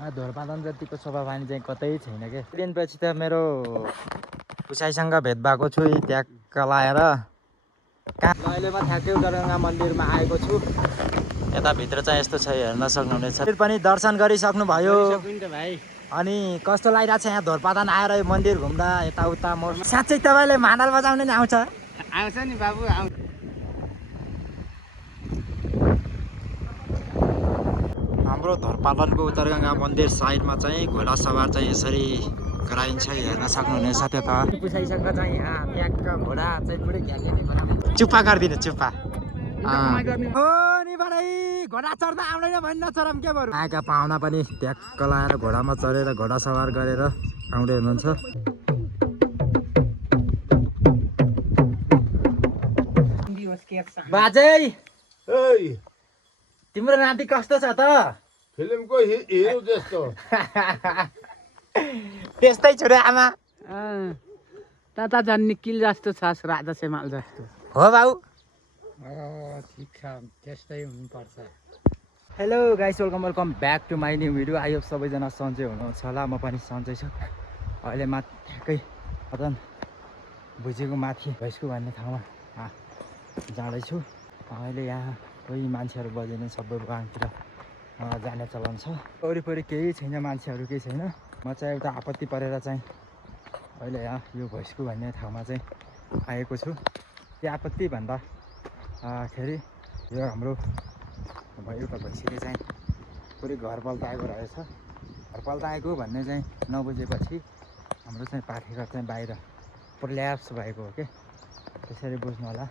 धोरपादन जतिको शोभा पानी चाहिँ कतै छैन के। दिनपछि त मेरो पुसाइसँग भेट भएको छु ट्याक्क लाएर। अहिले म ठ्याक्कै उदरगङ्गा मन्दिरमा आएको छु। यताभित्र चाहिँ यस्तो छ हेर्न सक्नुहुनेछ। पनि दर्शन गरिसक्नु भयो अनि कस्तो लागिरहेको छ यहाँ धोरपादन आएर यो मन्दिर घुम्दा यताउता। म साँच्चै तपाईँले मादल बजाउने नि आउँछ नि बाबु आउँछ। हाम्रो धोरपादनको उत्तरगङ्गा मन्दिर साइडमा चाहिँ घोडा सवार चाहिँ यसरी गराइन्छ हेर्न सक्नुहुनेछ। त्यता पुसाइसँग चाहिँ यहाँ ट्याक्क घोडा चाहिँ पुरै घ्याल्ने घोडा चुप्पा गरिदिनु चुप्पा। घोडा चढ्दा आउँदैन भन्न चरम के बरु। आएका पाहुना पनि ट्याक्क लाएर घोडामा चढेर घोडा सवार गरेर आउँदै हुनुहुन्छ। बाजै तिम्रो नाति कस्तो छ त? फिल्मको हिरो जस्तो। त्यस्तै छु रे आमा। ताता झन् निकिल जस्तो छ, राजा सेमाल जस्तो हो बाउ। ठिक छ, त्यस्तै हुनुपर्छ। Hello guys, welcome back to my new video. I hope सबैजना सन्चै हुनुहुन्छ होला। म पनि सन्चै छु। अहिले ठ्याक्कै अदन भुजेको माथि भैँसको भन्ने ठाउँमा जाँदैछु। अहिले यहाँ कोही मान्छेहरू बजेन, सबै गाउँतिर जाने चलन छ। वरिपरि केही छैन, मान्छेहरू केही छैन। म चाहिँ एउटा आपत्ति परेर चाहिँ अहिले यहाँ यो भैँसको भन्ने ठाउँमा चाहिँ आएको छु। त्यो आपत्ति भन्दाखेरि यो हाम्रो एउटा भैँसीले चाहिँ पुरै घर पल्टाएको रहेछ। घर पल्टाएको भन्ने चाहिँ नबुझेपछि हाम्रो चाहिँ पाठेघर चाहिँ बाहिर प्रल्याप्स भएको हो कि। त्यसरी बुझ्नु होला।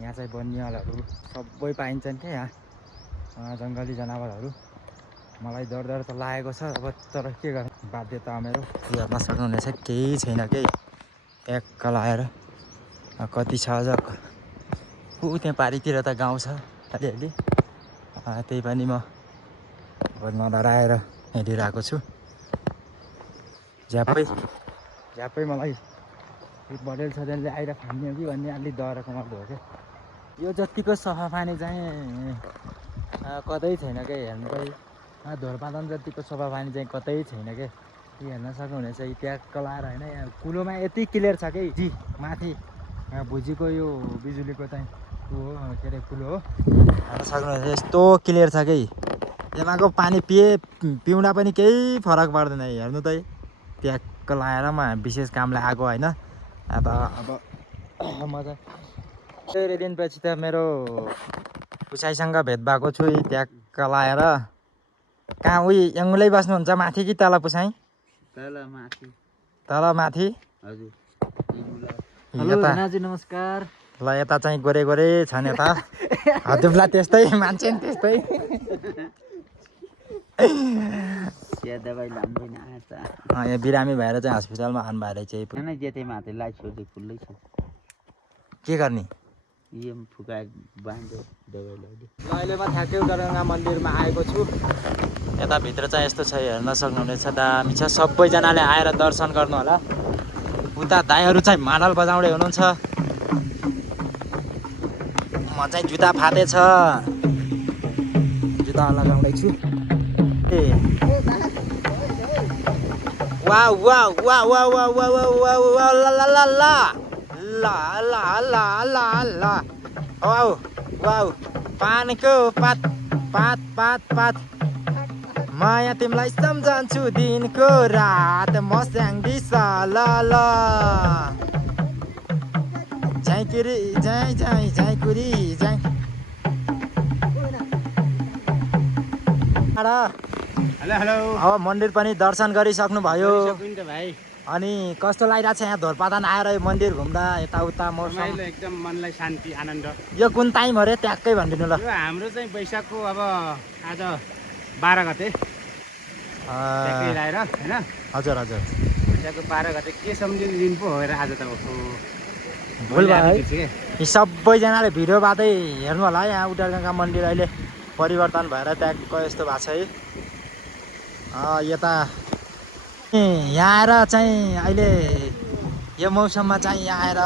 यहाँ चाहिँ वन्यजन्तुहरू सबै पाइन्छन् क्या यहाँ, जङ्गली जनावरहरू। मलाई डर त लागेको छ अब, तर के गर्नु, बाध्यता मेरो। हेर्न सक्नुहुनेछ केही छैन के, ट्याक्क लाएर कति छ अझ त्यहाँ पारितिर त गाउँ छ अलिअलि। त्यही पनि म नडराएर हिँडिरहेको छु। झ्याप्पै मलाई बडेल छदेलले आएर खाने हो कि भन्ने अलिक डरको मात्रै हो क्या। यो जतिको सफा पानी चाहिँ कतै छैन क्या। हेर्नु चाहिँ धोरपादन जतिको सफा पानी चाहिँ कतै छैन क्या। हेर्न सक्नुहुनेछ ट्याक्क लाएर होइन। यहाँ कुलोमा यति क्लियर छ कि जी माथि भुजीको यो बिजुलीको चाहिँ के अरे कुलो हो। हेर्न सक्नुहुनेछ यस्तो क्लियर छ कि यहाँको पानी पिउन पनि केही फरक पर्दैन। हेर्नु त ट्याक्क लाएर म विशेष कामले आएको होइन। अब म चाहिँ धेरै दिनपछि त मेरो पुसाइसँग भेट भएको छु ट्याक्क लाएर। कहाँ यङ्गुलै बस्नुहुन्छ माथि कि तल पुसाइ? तल माथि। हजुर। हेलो धनाजी नमस्कार। ल यता चाहिँ गोरे छन् यता हजुरला त्यस्तै मान्छे नि त्यस्तै। यहाँ बिरामी भएर चाहिँ हस्पिटलमा आउनु भएर चाहिँ के गर्ने? अहिले म ठ्याक्कै उदरगङ्गा मन्दिरमा आएको छु। यताभित्र चाहिँ यस्तो छ हेर्न सक्नुहुनेछ, दामी छ। सबैजनाले आएर दर्शन गर्नु होला। उता दाइहरू चाहिँ मादल बजाउँदै हुनुहुन्छ। म चाहिँ जुत्ता फाटेछ, जुत्ता लगाउँदैछु। Wow wow wow wow wow wow wow wow ला ला ला ला ला ला ला ला ला वाउ वाउ। पानीको पात पात पात पात माया तिमीलाई सम्झन्छु दिनको रात मस्याङ दिसा ल ल झाइकुरी झाइकुरी झाइ। अब मन्दिर पनि दर्शन गरिसक्नु भयो अनि कस्तो लागिरहेको छ यहाँ धोरपादन आएर यो मन्दिर घुम्दा यताउता? मौसम एकदम मनलाई शान्ति आनन्द। यो कुन टाइम हो रे ट्याक्कै भनिदिनु ल। यो हाम्रो चाहिँ वैशाखको अब आज 12 गते लगाएर होइन। हजुर हजुर, वैशाखको 12 गते के सम्झिने दिन पो हो र आज त। भुल भयो है। यी सबैजनाले भिडियो बाँदै हेर्नु होला। यहाँ उदरगङ्गा मन्दिर अहिले परिवर्तन भएर ट्याक्क यस्तो भएको छ है। यता यहाँ आएर चाहिँ अहिले यो मौसममा चाहिँ यहाँ आएर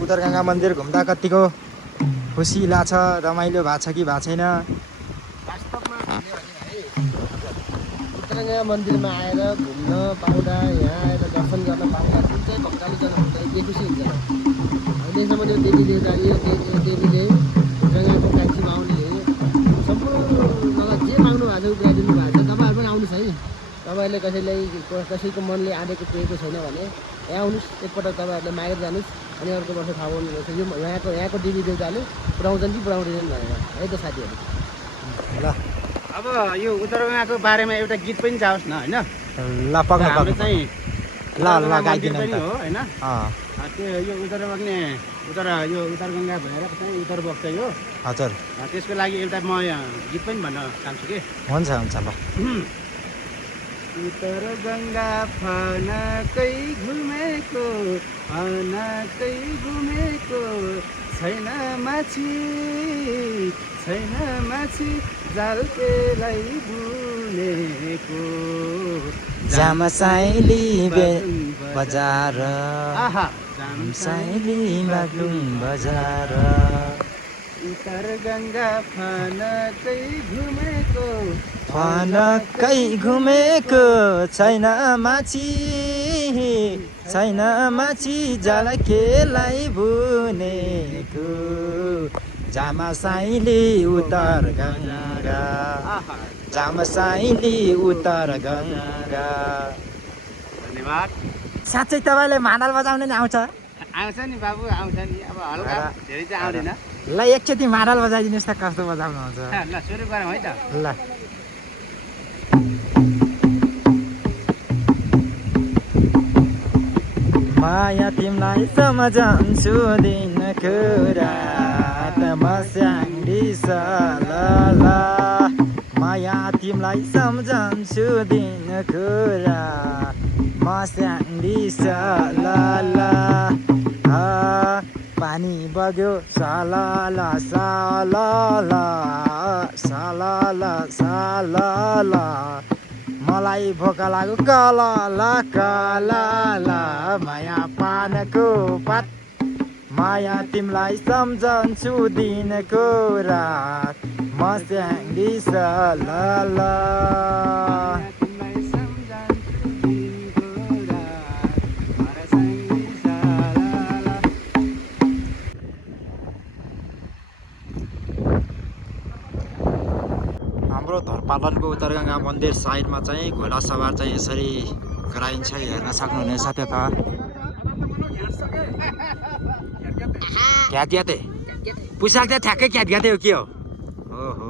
उदरगङ्गा मन्दिर घुम्दा कतिको खुसी लाग्छ, रमाइलो भएको छ कि भएको छैन? वास्तवमा उत्रङ्गा मन्दिरमा आएर घुम्न पाउँदा यहाँ आएर दर्शन गर्न पाउँदा जुन चाहिँ भक्तले जानुहुन्छ एकदमै खुसी हुन्छ अहिलेसम्म यो देवी देवता यो देवीले जग्गाको कान्छी बाहुनले सम्पूर्णलाई जे माग्नु भएको छ पुऱ्याइदिनु भएको छ। तपाईँहरू पनि आउनुहोस् है। तपाईँहरूले कसैको मनले आँटेको पुगेको छैन भने यहाँ आउनुहोस् एकपल्ट तपाईँहरूले मागेर जानुहोस् अनि अर्को वर्ष थाहा पाउनुहुन्छ यो यहाँको देवी देवताले पुऱ्याउँछन् कि पुऱ्याउँदैनन् भनेर है त साथीहरू। ल अब यो उत्तरगङ्गाको बारेमा एउटा गीत पनि जाओस् न होइन ल पक्का हाम्रो पक्का चाहिँ ल ल गाइदिनु पनि नि हो त होइन अँ त्यो यो यो उत्तरगङ्गा भएर चाहिँ उत्तर बग्छ यो हजुर त्यसको लागि एउटा म गीत पनि भन्न चाहन्छु कि हुन्छ हुन्छ ल उत्तर गङ्गा फनकै घुमेको छैन माछी जाल पेलाई बुनेको जाम साइली बजार आहा साइली बागलुङ बजार उत्तर गङ्गा फनकै घुमेको छैन माछी जाल केलाई बुनेको जामा साइली उत्तर गङ्गा धन्यवाद। साँच्चै तपाईँले मादल बजाउनु नि आउँछ आउँछ नि बाबु आउँछ नि अब हल्का धेरै चाहिँ आउँदैन ल एकचोटि मादल बजाइदिनुहोस् त कस्तो बजाउनु आउँछ ल सुरु गरौँ है त ल माया तिमीलाई सम्झन्छु दिनको रात मस्याङ्गी सला माया तिमीलाई सम्झन्छु दिनको रात मस्याङ्गी सला पानी बग्यो साला मलाई भोका लाग्यो कला माया पानको पात माया तिमीलाई सम्झन्छु दिनको रात मस्याङ्गी सला हाम्रो धरपालनको उत्तरगङ्गा मन्दिर साइडमा चाहिँ घोडा सवार चाहिँ यसरी गराइन्छ हेर्न सक्नुहुनेछ त्यो त क्याते पुसाक त ठ्याक्कै क्याते हो के हो ओहो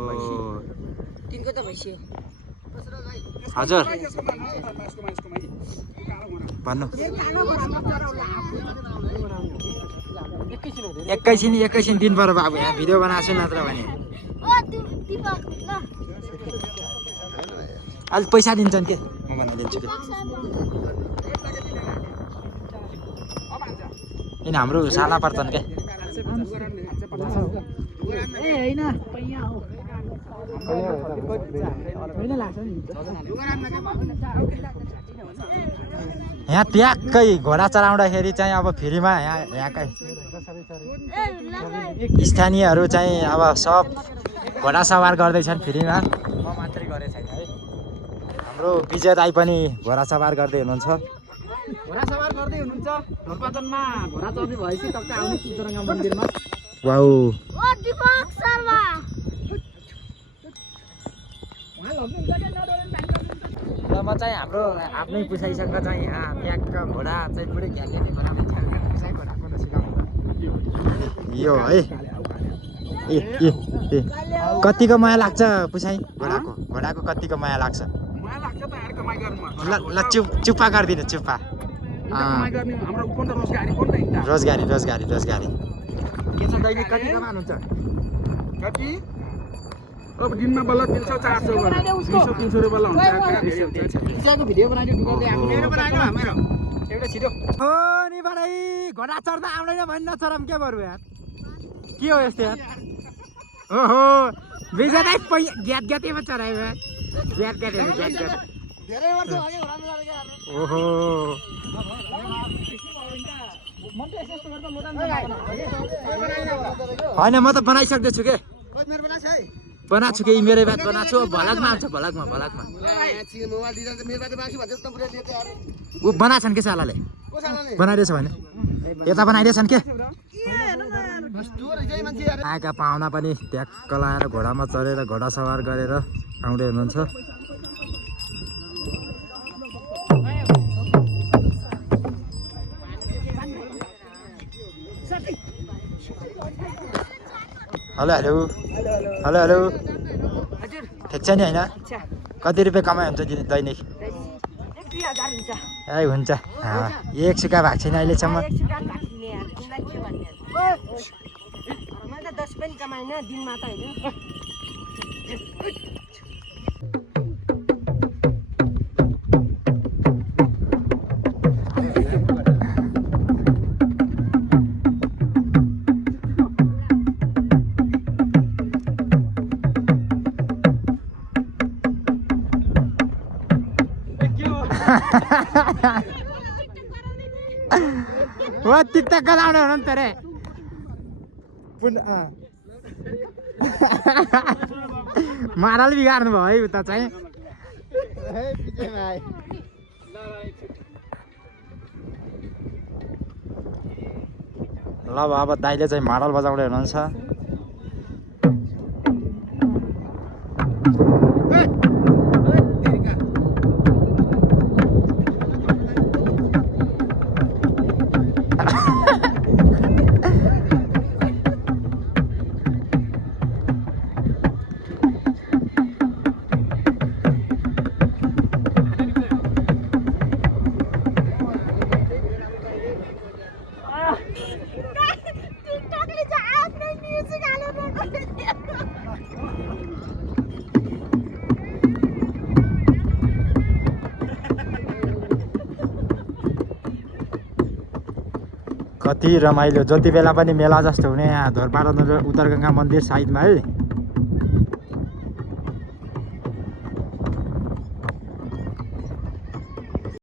हजुर भन्नु एकैछिन दिन पर बाबु यहाँ भिडियो बनाएको छु नत्र भने अहिले पैसा दिन्छन् के म बनाइदिन्छु कि किन हाम्रो साला पर्छन् क्या यहाँ ट्याक्कै घोडा चलाउँदाखेरि चाहिँ अब फ्रीमा यहाँकै स्थानीयहरू चाहिँ अब सब घोडा सवार गर्दैछन् फ्रीमा म मात्रै गरेँ छैन है हाम्रो विजय दाई पनि घोडा सवार गर्दै हुनुहुन्छ धरपातनमा घोडा चढ्ने भएपछि टक्क आउनुहोस् उत्तरगङ्गा मन्दिरमा वाउ र म चाहिँ हाम्रो आफ्नै पुसाइसँग चाहिँ यहाँका घोडा चाहिँ पुरै घ्याल्ने घोडामा पुसाइ घोडाको सिकाउनु यो है ए कतिको माया लाग्छ पुसाइ घोडाको कतिको माया लाग्छ ल चुप्पा गरिदिनु चुप्पा रोजगारी के छ दैनिक कति कमाउनुहुन्छ अब दिनमा बल्ल 300 400 गरेर 200 300 रुपैयाँ हुन्छ भिडियो बनाइदियो एउटा छिटो हो नि बडाई घोडा चढ्दा आउँदैन भन्न नचरम के बरु यार के हो यस्तो यार ओहो विजय दाइ ग्यातेमा चढायो यार ग्यात धेरै वर्ष अघि घोडामा चढेको ओहो होइन म त बनाइसक्दैछु के बनाएको छु केही मेरै बात बनाएको छु भलकमा आउँछ भलकमा भलकमा मोबाइल दिँदा मेरो बाटो बाँकी भन्छ त पुरा लिएर आले ऊ बनाछन् के सालाले को सालाले बनाइरहेछ भने यता बनाइरहेछन् के त्यो रहेछ मान्छे यार आएका पाहुना पनि ट्याक्क लाएर घोडामा चढेर घोडा सवार गरेर आउँदै हुनुहुन्छ हेलो हेलो हेलो हेलो ठिक छ नि होइन कति रुपियाँ कमाइ हुन्छ दैनिक ए हुन्छ एक सुका भएको छैन अहिलेसम्म वा टिकटक गराउने हुनु नि त रे माराल बिगार्नु भयो है उता चाहिँ ल अब दाइले चाहिँ माडल बजाउँदै हुनुहुन्छ कति रमाइलो जति बेला पनि मेला जस्तो हुने यहाँ धोरपाडा उत्तर गङ्गा मन्दिर साइडमा है